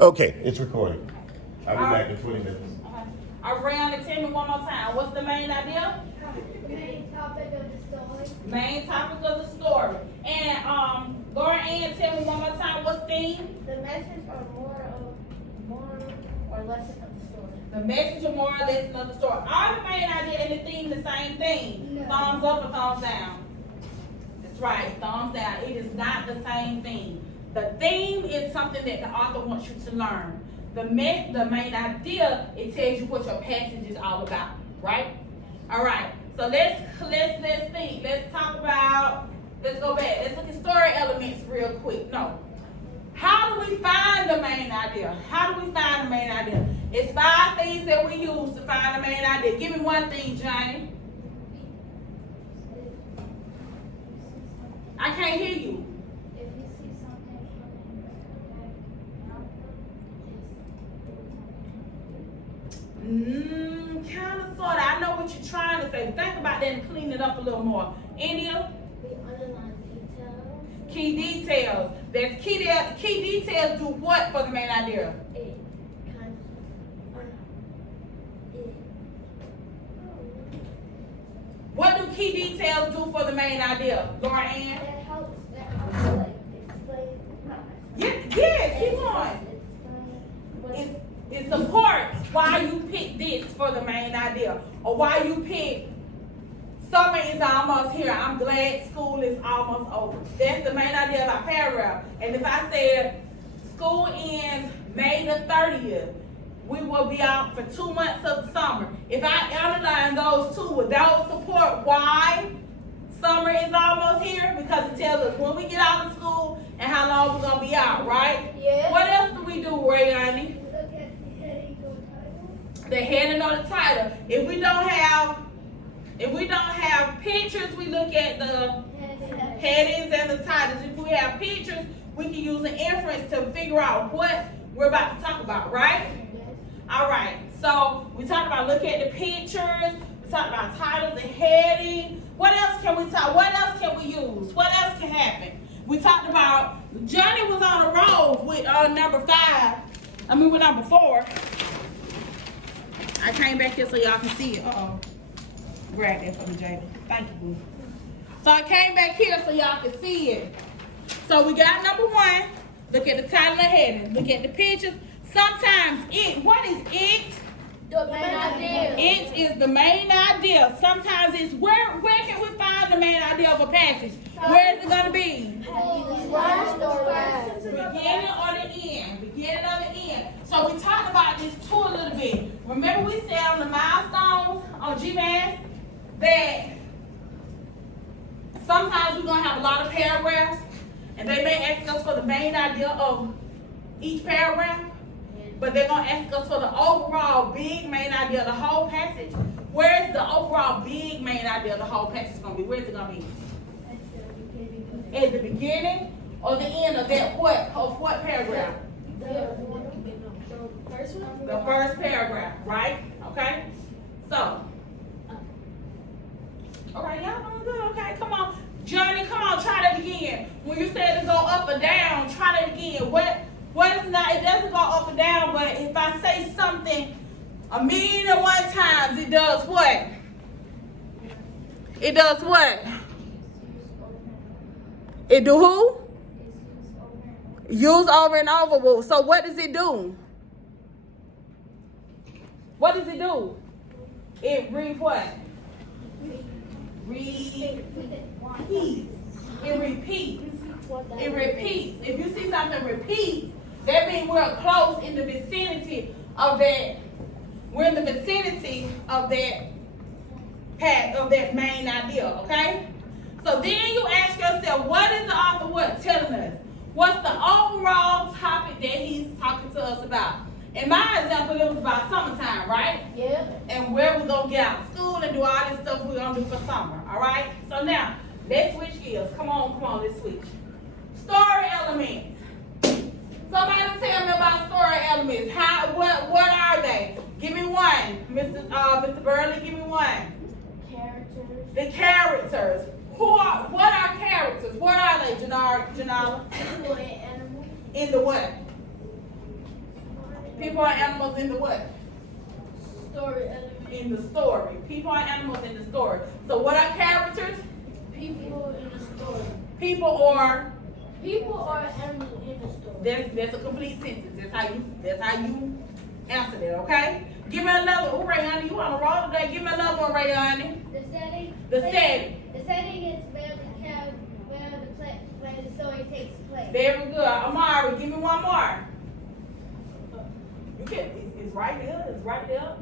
Okay, it's recording. I'll be back in 20 minutes. Okay. Ariana, tell me one more time. What's the main idea? The main topic of the story. Main topic of the story. And Laura Ann, tell me one more time. What's theme? The message or more or lesson of the story. The message or moral lesson of the story. All the main idea and the theme the same thing. No. Thumbs up or thumbs down. That's right, thumbs down. It is not the same thing. The theme is something that the author wants you to learn. The main idea, it tells you what your passage is all about, right? All right. So let's think. Let's talk about. Let's go back. Let's look at story elements real quick. No. How do we find the main idea? How do we find the main idea? It's 5 things that we use to find the main idea. Give me one thing, Johnny. I can't hear you. If you see something Kind of, sort of. I know what you're trying to say. Think about that and clean it up a little more. India? the underlying details, Key details. That's key details do what for the main idea? it kind of What do key details do for the main idea? Laura Ann? that helps like explain. Yes, keep going. Explain It supports why you pick this for the main idea, or why you pick summer is almost here. I'm glad school is almost over. That's the main idea of our paragraph. And if I said school ends May the 30th, we will be out for 2 months of summer. If I underline those two, would those support why summer is almost here? Because it tells us when we get out of school and how long we're gonna be out, right? Yeah. What else do we do, Rayani? Look at the heading or title. The heading or the title. If we don't have pictures, we look at the headings and the titles. If we have pictures, we can use an inference to figure out what we're about to talk about, right? Yes. All right. So we talked about looking at the pictures. We talked about titles and heading. What else can we talk? What else can we use? What else can happen? We talked about Johnny was on a roll with number 5. With number 4. I came back here so y'all can see it. Grab that for me, Jada. Thank you, boo. So I came back here so y'all can see it. So we got number 1. Look at the title and the heading. Look at the pictures. Sometimes what is it? The main idea. It is the main idea. Sometimes it's where can we find the main idea of a passage? Where is it going to be? Beginning or the end? Beginning or the end. So we talked about this too a little bit. Remember we said on the milestones on GMAS that sometimes we're going to have a lot of paragraphs and they may ask us for the main idea of each paragraph, but they're going to ask us for the overall big main idea of the whole passage. Where's the overall big main idea of the whole passage going to be? Where's it going to be? At the beginning or the end of that what paragraph? The first one? The first paragraph, right? Okay? So, alright, y'all doing good, okay? Come on. Johnny, come on, try that again. When you said to go up or down, try that again. What is not, it doesn't go up or down, but if I say something 1,000,001 times, it does what? It does what? It do who? Use over and over. Well, so what does it do? What does it do? It what? Repeats. It repeats. It repeats. If you see something repeat, that means we're close in the vicinity of that. We're in the vicinity of that main idea, okay? So then you ask yourself, what is the author telling us? What's the overall topic that he's talking to us about? In my example, it was about summertime, right? Yeah. And where we're going to get out of school and do all this stuff we're going to do for summer, all right? So now, let's switch gears. Come on, let's switch. Story elements. Somebody tell me about story elements. What are they? Give me one. Mr. Burley, give me one. Characters. The characters. What are characters? What are they, Janala? People and animals. In the what? People or animals in the what? Story element. In the story. People or animals in the story. So what are characters? People in the story. People or People or animals in the story. that's a complete sentence. That's how you answer that, okay? Give me another. Oh, Rayani, you on a roll today. Give me another one, Rayani. The setting. The setting. The setting is where the story takes place. Very good. Amari, give me one more. You can. It's right there. It's right there.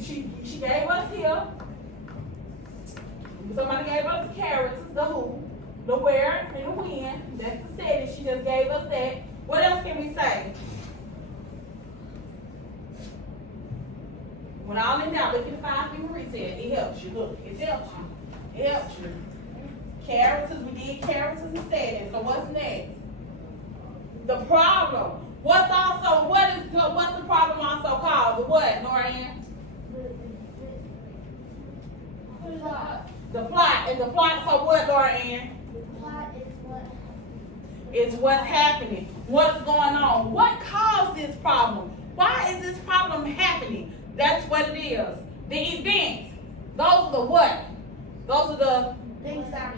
She gave us here. Somebody gave us the characters, the who, the where, and the when. That's the setting. She just gave us that. What else can we say? When all in doubt, look at the 5-finger reset. It helps you. Look, it helps you. It helps you. Characters, we did characters and settings. So what's next? The problem. What's the problem also called? The what, Norian? The plot. And the plot, so what, Norian? The plot is what. It's what's happening. What's going on? What caused this problem? Why is this problem happening? That's what it is. The events. Those are the what? Those are the Things that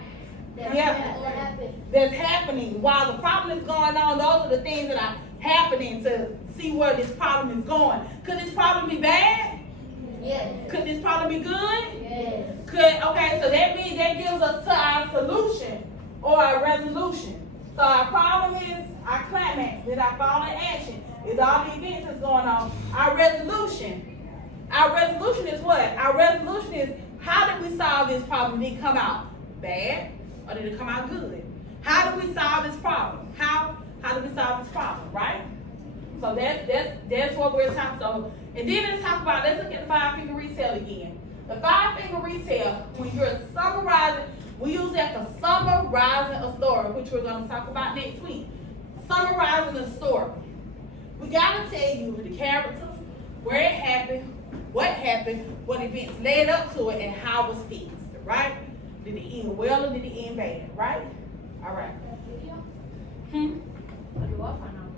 happen. That's happening. While the problem is going on, those are the things that are happening to see where this problem is going. Could this problem be bad? Yes. Could this problem be good? Yes. Okay, so that means that gives us to our solution or our resolution. So our problem is our climax, then our fall in action is all the events that's going on. Our resolution is what? Our resolution is how did we solve this problem? Did it come out bad or did it come out good? How do we solve this problem? How do we solve this problem, right? So that's what we're talking about. And then let's talk about, let's look at the 5-finger retell again. The 5-finger retell, when you're summarizing, we use that for summarizing a story, which we're going to talk about next week. Summarizing a story. We got to tell you the characters, where it happened, what events led up to it, and how it was fixed, right? Did it end well or did it end bad, right? All right.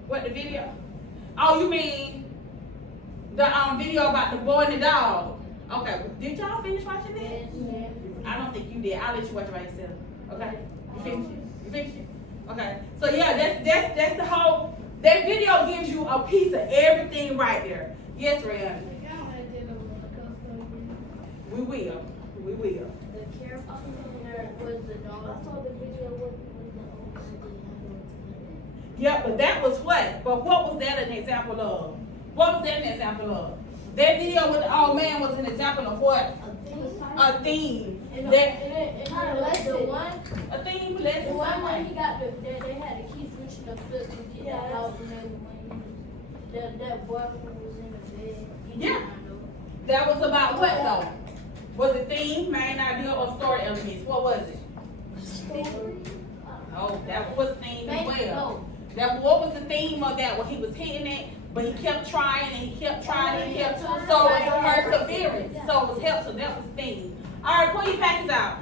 What, the video? Oh, you mean the video about the boy and the dog? Okay, did y'all finish watching that? Yes. I don't think you did. I'll let you watch it by yourself. Okay? You finished it? You finished it? Okay. So yeah, that's the whole, that video gives you a piece of everything right there. Yes, Rayana? We will. We will. The character was the dog. I saw the video with the Yeah, but that was what? But what was that an example of? What was that an example of? That video with the old man was an example of what? A theme. And That the one, a theme lesson. the one when he got they had to keep switching the foot to get that out and everything. That boy who was in the bed. Yeah. That was about what though? Was it theme, main idea, or story elements? What was it? Oh, that was theme as well. That what was the theme of that? Well, he was hitting it, but he kept trying and he kept trying and he kept. So it was perseverance. So it was help. So that was theme. All right, pull your packets out.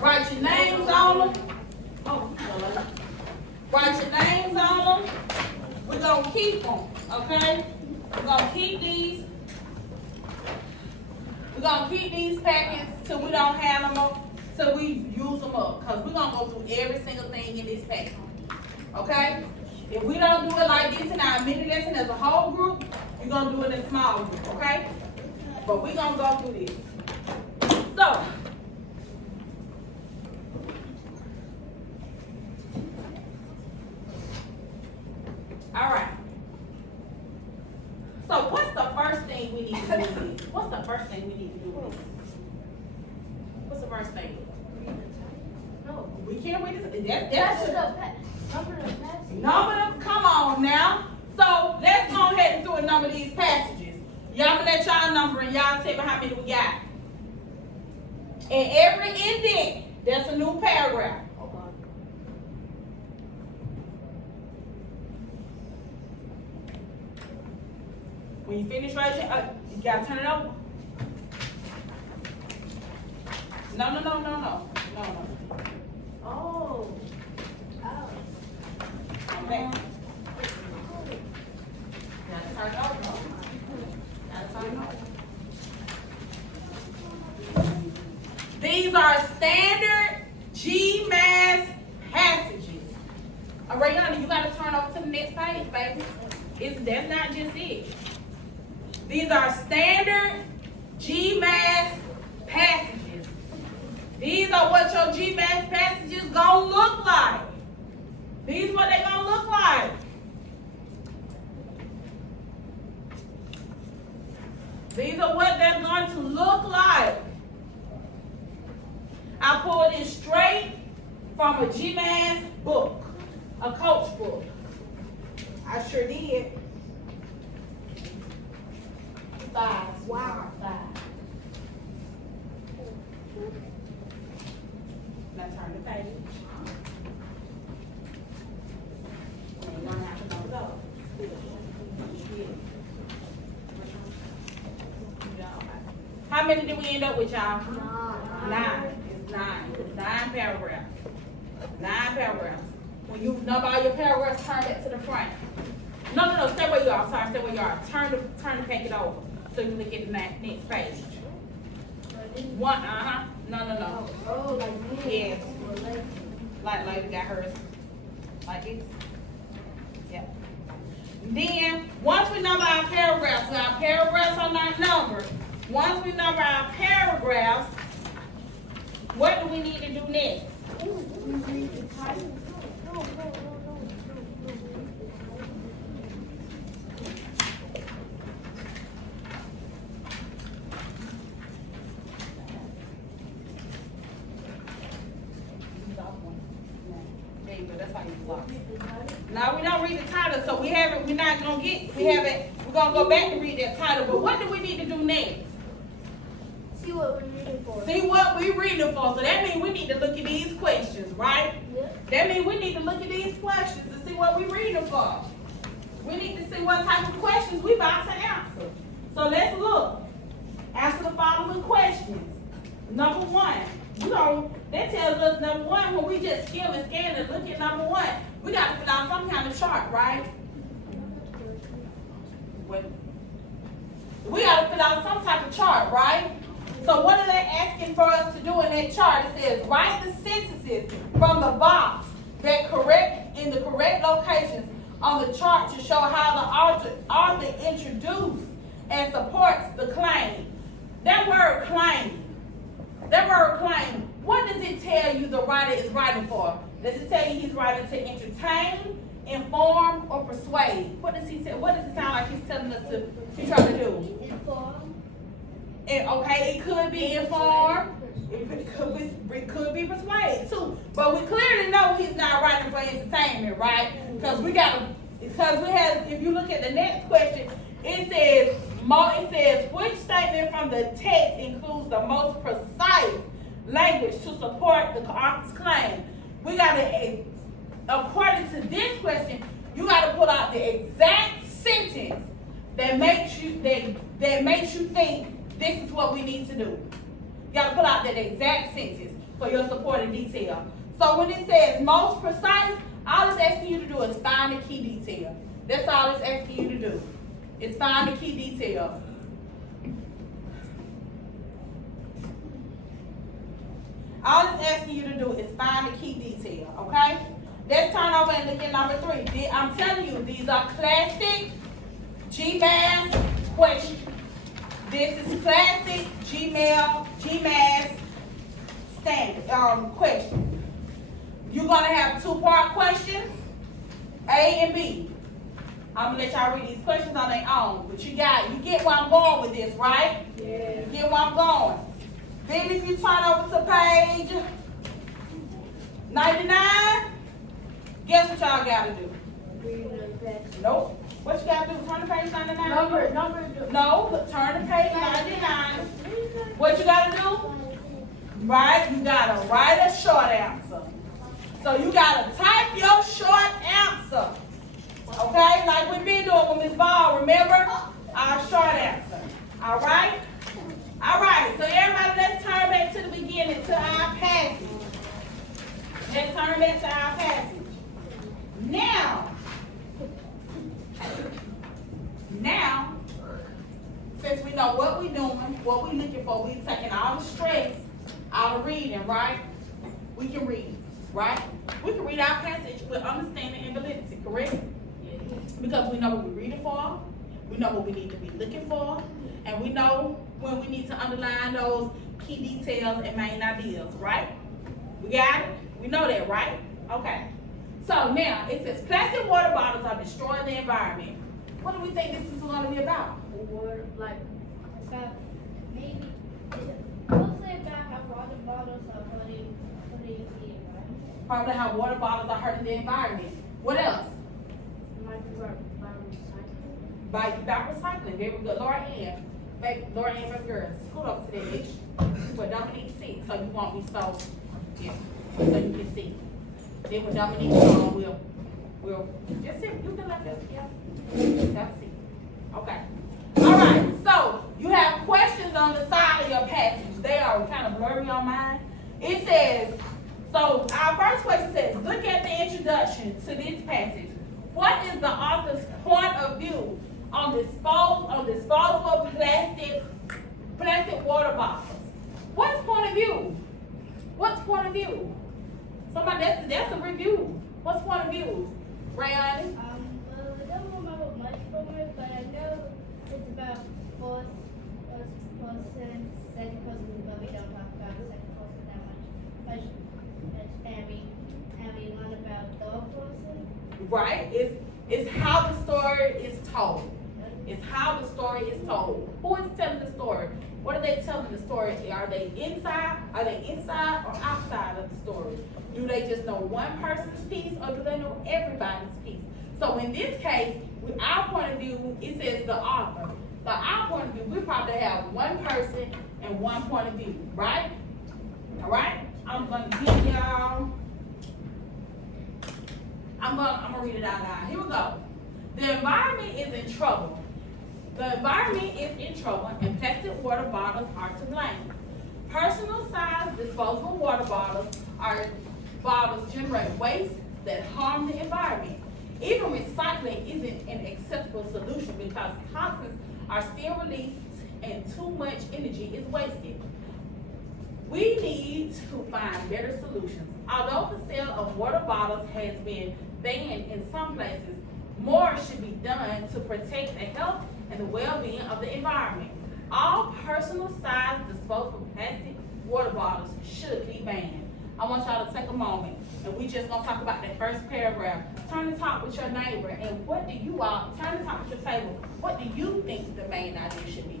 Write your names on them. Oh, God. Write your names on them. We're gonna keep them, okay? We're gonna keep these. We're gonna keep these packets till we don't have them up, till we use them up. Cause we're gonna go through every single thing in this packet. Okay? If we don't do it like this in our mini lesson as a whole group, we're gonna do it in a small group, okay? But we're gonna go through this. So, all right. So what's the first thing we need to do with this? What's the first thing we need to do with this? What's the first thing? No. We can't wait to That's the number of passages. number them, come on now. So let's go ahead and do a number of these passages. Y'all gonna let y'all number and y'all tell me how many we got. In every indent, there's a new paragraph. When you finish writing, you gotta turn it over. No. Oh. Okay. These are standard GMAS passages. Ariana, you gotta turn over to the next page, baby. That's not just it. These are standard GMAS passages. These are what your GMAS passages gonna look like. These what they gonna look like. These are what they're going to look like. I pulled it straight from a GMAS book, a coach book. I sure did. 5. Wow. 5. Now turn the page. And you're gonna have to know those. How many did we end up with, y'all? 9. It's 9. It's 9 paragraphs. 9 paragraphs. When you number all your paragraphs, turn back to the front. No, stay where you are. Sorry, stay where you are. Turn the packet over so you can look at the next page. One, No. Oh, like me? Yes. Like we got hers. Like this. Yeah. Then, once we number our paragraphs are not numbered. Once we number our paragraphs, what do we need to do next? Now we don't read the title, so we're gonna go back and read that title, but what do we need to do next? See what we're reading for. See what we're reading for. So that means we need to look at these questions, right? Yep. That means we need to look at these questions to see what we're reading for. We need to see what type of questions we about to answer. So let's look. Answer the following questions. Number 1. That tells us number 1, when we just skim and scan and look at number 1, we got to fill out some kind of chart, right? We got to fill out some type of chart, right? So what are they asking for us to do in that chart? It says, write the sentences from the box in the correct locations on the chart to show how the author introduced and supports the claim. That word claim, what does it tell you the writer is writing for? Does it tell you he's writing to entertain, inform, or persuade? What does it sound like he's telling us he's trying to do? Inform. Okay, it could be inform, it could be persuade too. But we clearly know he's not writing for entertainment, right? Because if you look at the next question, it says which statement from the text includes the most precise language to support the author's claim. We gotta, according to this question, you gotta pull out the exact sentence that makes you think this is what we need to do. You gotta pull out that exact sentence for your supporting detail. So when it says most precise, all it's asking you to do is find the key detail. That's all it's asking you to do. Is find the key detail. All it's asking you to do is find the key detail, okay? Let's turn over and look at number 3. I'm telling you, these are classic GMAS questions. This is classic GMAS standard question. You're gonna have 2-part questions, A and B. I'm gonna let y'all read these questions on their own, but you get where I'm going with this, right? Yeah. You get where I'm going. Then if you turn over to page 99, guess what y'all gotta do? Nope. What you gotta do? Turn to page 99. No, turn to page 99. What you gotta do? Right, you gotta write a short answer. So you gotta type your short answer. Okay, like we've been doing with Ms. Ball, remember? Our short answer. Alright? Alright, so everybody, let's turn back to the beginning, to our passage. Let's turn back to our passage. Now, since we know what we're doing, what we're looking for, we're taking all the stress All the reading, right? We can read, right? We can read our passage with understanding and validity, correct? Because we know what we're reading for, we know what we need to be looking for, and we know when we need to underline those key details and main ideas, right? We got it? We know that, right? Okay. So now, it says plastic water bottles are destroying the environment. What do we think this is going to be about? Or like, About maybe mostly about how water bottles are putting the environment. Probably how water bottles are hurting the environment. What else? like by recycling. By recycling. Very good. Laura Ann, baby girl, scoot up to that bitch. But Dominique see, so you want me so, yeah, so you can see. Then when Dominique on, we'll just sit. You can let us, yeah. That's it. Okay. All right. So you have questions on the side of your passage. They are kind of blurry on mine. It says. So our first question says, look at the introduction to this passage. What is the author's point of view on disposable plastic water bottles? What's point of view? What's point of view? Somebody, that's a review. What's point of view? Rayon? Well, I don't remember much from it, but I know it's about first person, second person, but we don't talk about second person that much. And we learn about third person. Right? It's how the story is told. It's how the story is told. Who is telling the story? What are they telling the story? Are they inside or outside of the story? Do they just know one person's piece or do they know everybody's piece? So in this case, with our point of view, it says the author. So our point of view, we probably have one person and one point of view, right? All right? I'm gonna give y'all. I'm gonna read it out loud. Here we go. The environment is in trouble. The environment is in trouble, and plastic water bottles are to blame. Personal-sized disposable water bottles generate waste that harm the environment. Even recycling isn't an acceptable solution because toxins are still released and too much energy is wasted. We need to find better solutions. Although the sale of water bottles has been banned in some places, more should be done to protect the health and the well-being of the environment. All personal-sized disposable plastic water bottles should be banned. I want y'all to take a moment, and we just gonna talk about that first paragraph. Turn and talk with your neighbor, and turn and talk with your table. What do you think the main idea should be?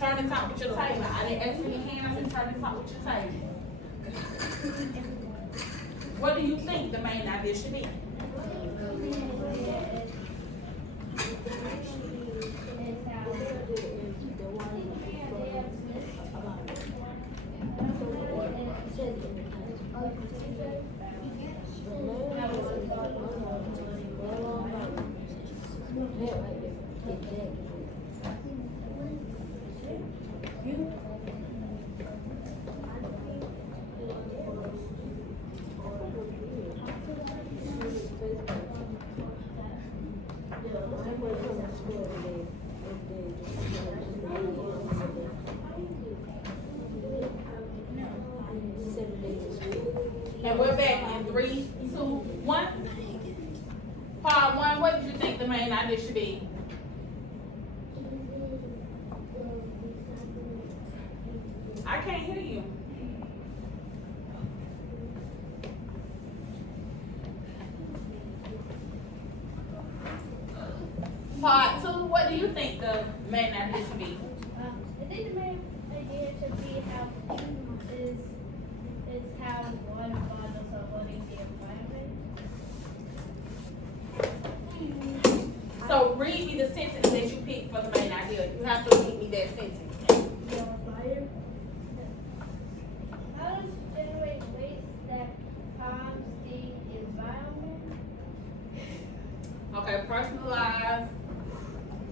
Turn and talk with your table. I didn't ask for your hand, I said turn and talk with your table. What do you think the main idea should be? And we're back in 3, 2, 1. Part 1, what did you think the main idea should be? I can't hear you. Part 2, what do you think the main idea should be? I think the main idea should be how water bottles are hurting the environment. So read me the sentence that you picked for the main idea. You have to read me that sentence. How does generate waste that harms the environment? Okay, personalized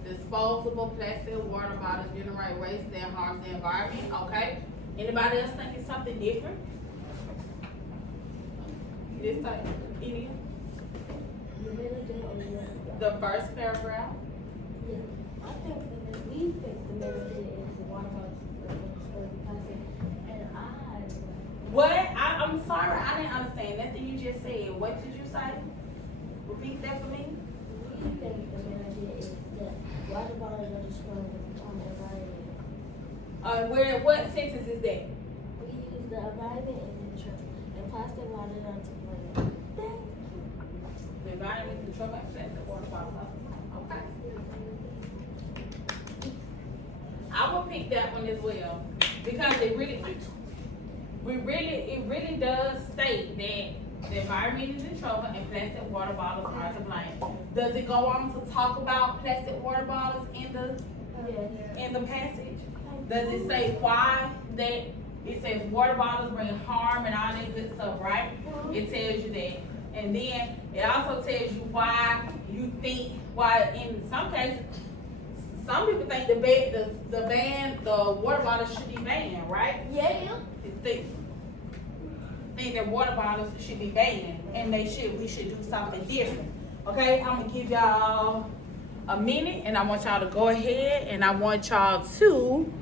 disposable plastic water bottles generate waste that harms the environment. Okay. Anybody else think it's something different? This type, any? The first paragraph. I think we think the middle is the water bottles and I What? I'm sorry, I didn't understand nothing you just said. What did you say? Repeat that for me. We think the main idea is that water bottles are destroying the environment. What sentence is that? We use the environment in the truck, and plastic bottles are to blame. The environment, the trouble, and plastic water bottle. Okay. I will pick that one as well because it really does state that the environment is in trouble and plastic water bottles are to blame. Does it go on to talk about plastic water bottles in the passage? Does it say why that? It says water bottles bring harm and all that good stuff, right? It tells you that. And then it also tells you why you think, why in some cases, some people think the water bottles should be banned, right? Yeah. Think that water bottles should be banned and we should do something different. Okay, I'm gonna give y'all a minute and I want y'all to go ahead and I want y'all to